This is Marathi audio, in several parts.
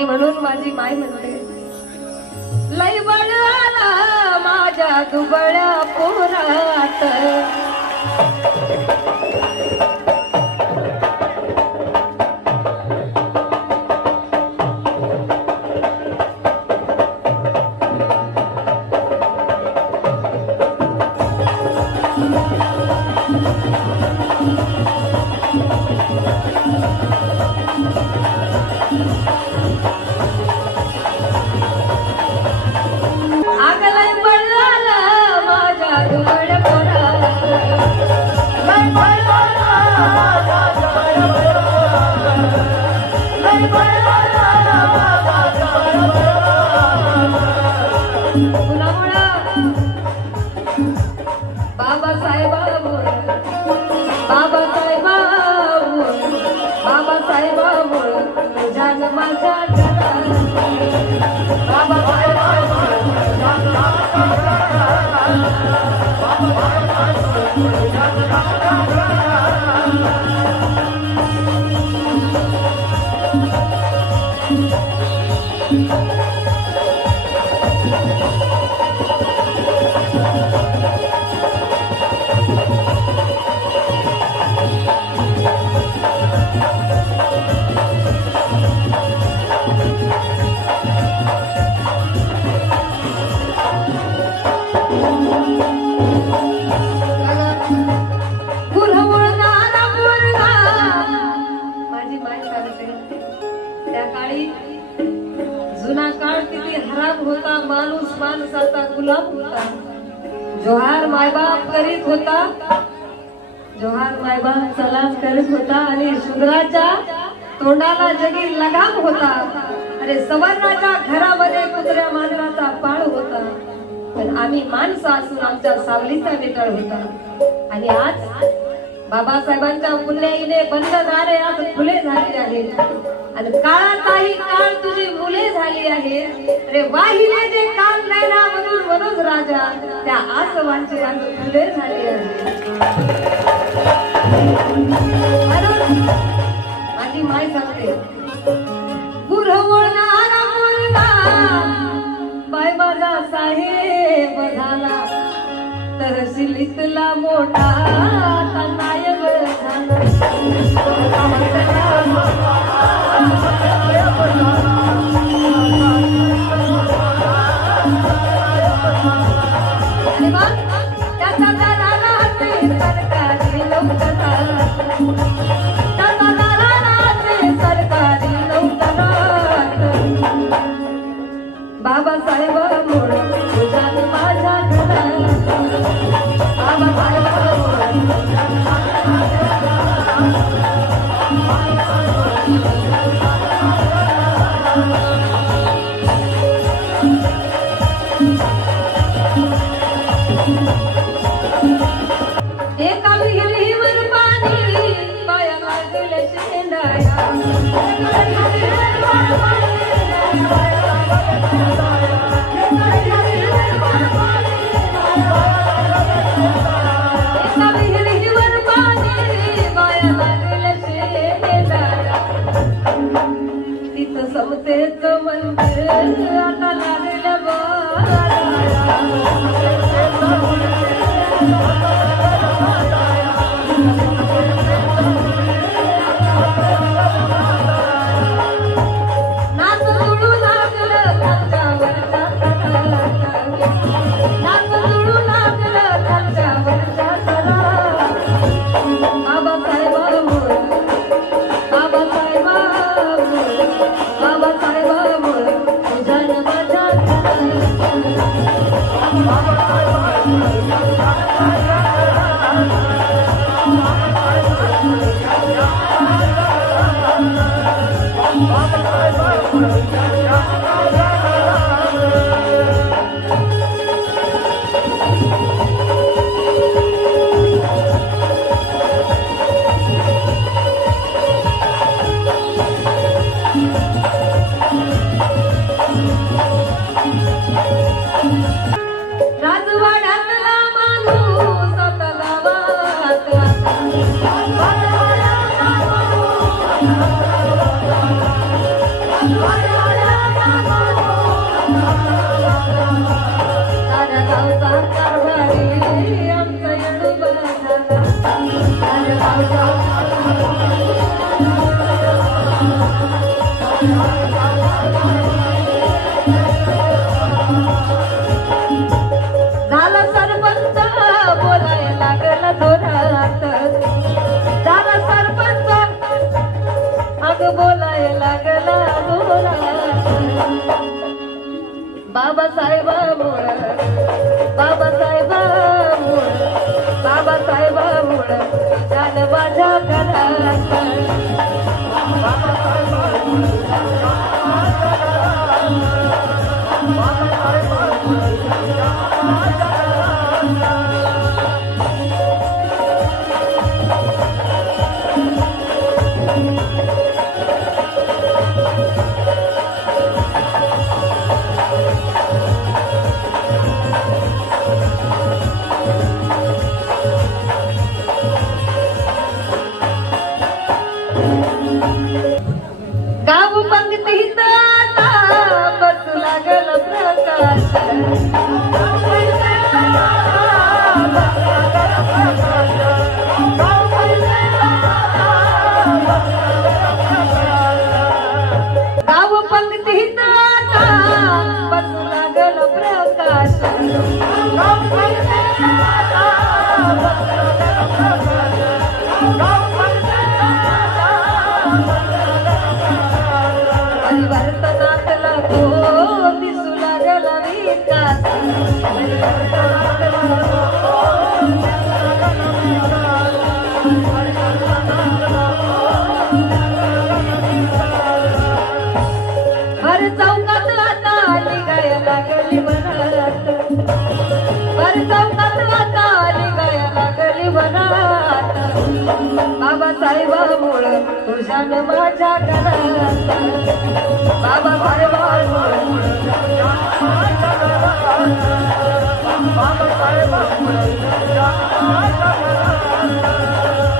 आणि म्हणून माझी माय म्हणते, लई बळ आला माझ्या दुबळ्या पोरात, जुना काळ किती हराम होता, माणूस माणसाचा गुलाम होता. जोहार मायबाप करीत होता, जोहार मायबाप सलाम करीत होता आणि शूद्राच्या तोंडाला जगी लगाम होता. अरे सवर्णाच्या घरामध्ये कुत्र्या मांजराचा पाळ होता, पण आम्ही माणसं असून आमच्या सावलीचा विटळ होता. आणि आज बाबासाहेबांच्या पुण्याईने बंद दारे आज खुले झाले आहेत आणि काळाचाही काळ तुझी मुले झाली आहे. अरे वाहिले जे काल नैनामधून मनोज राजा, त्या आसवांचे आज खुले झाले आहेत. माझी माय सांगते, गुरवणारा मुलगा बाय माझा साहेब झाला, तहसीलीतला मोठा नायक झाला. त्याचा दाराला सरकारी नोकरात, त्याचा दाराला सरकारी नोकरात. बाबासाहेब मोड तुझ्या माझ्या घरात, बाबासाहेब एका विहिरीवर पाणी पाया लागले शेंडाया, एका विहिरीवर पाणी पाया लागले शेंडाया. तिथं समतेच मंदिर आता लागलं बाळाला. नाच जुळू लागलं खालच्यावरच्या तलावात, नाच जुळू लागलं खालच्यावरच्या तलावात. बाबासाहेब मोर, बाबासाहेब मोर, बाबासाहेब मोर तुझ्या माझ्या राजवाड्यातला माणूस आता गावात, राजवाड्यातला माणूस पोरात बाबासाहेबामुळं बाबासाहेबामुळं झालं माझ्या घरात गाव पंक्तीत आता बसू लागल प्रकाश गाव पंक्तीत आता बसू लागल प्रकाश परिवर्तनातला तो दिसू लागला विकास हर चौकात आता निघायला लागली मनात हर चौकात आता निघायला लागली मनात बाबासाहेबामुळं तुझ्यानं माझ्या घरात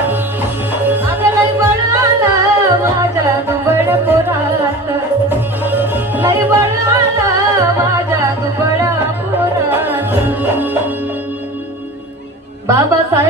अगं लय बळ आलं माझ्या दुबळ पोरात लय बळ आलं माझ्या दुबळ्या पोरात बाबासाहेब